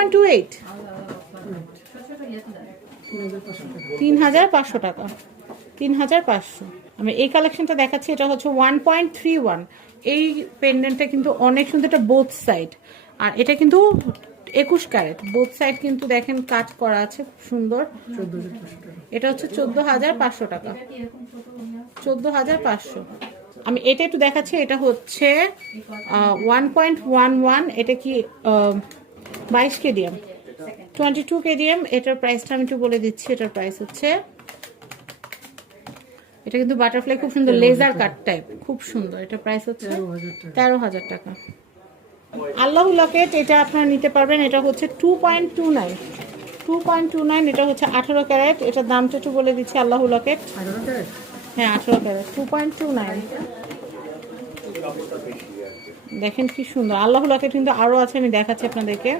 2.28, 3,500 টাকা, 3,500। আমি এই কালেকশনটা দেখাচ্ছি, এটা হচ্ছে 1.31। এই পেন্ডেন্টটা কিন্তু অনেক সুন্দর, এটা বোথ সাইড, আর এটা কিন্তু 21 ক্যারেট, বোথ সাইড কিন্তু দেখেন কাজ করা আছে খুব সুন্দর। এটা হচ্ছে 14,500 টাকা, 14,500। আমি এটা একটু দেখাচ্ছি, এটা হচ্ছে 1.11, এটা কি 22 কেডিএম, 22 কেডিএম। এটার প্রাইসটা আমি একটু বলে দিচ্ছি, এটার প্রাইস হচ্ছে, এটা কিন্তু বাটারফ্লাই খুব সুন্দর লেজার কাট টাইপ, খুব সুন্দর। এটার প্রাইস হচ্ছে 13,000 টাকা। আল্লাহ লকেট, এটা আপনারা নিতে পারবেন, এটা হচ্ছে 2.29, 2.29। এটা হচ্ছে 18 ক্যারেট। এটার দামটা একটু বলে দিচ্ছি, আল্লাহ লকেট, হ্যাঁ 18 ক্যারেট, 2.29। দেখেন কি সুন্দর আল্লাহ লকেট, কিন্তু আরো আছে, আমি দেখাচ্ছি আপনাদেরকে।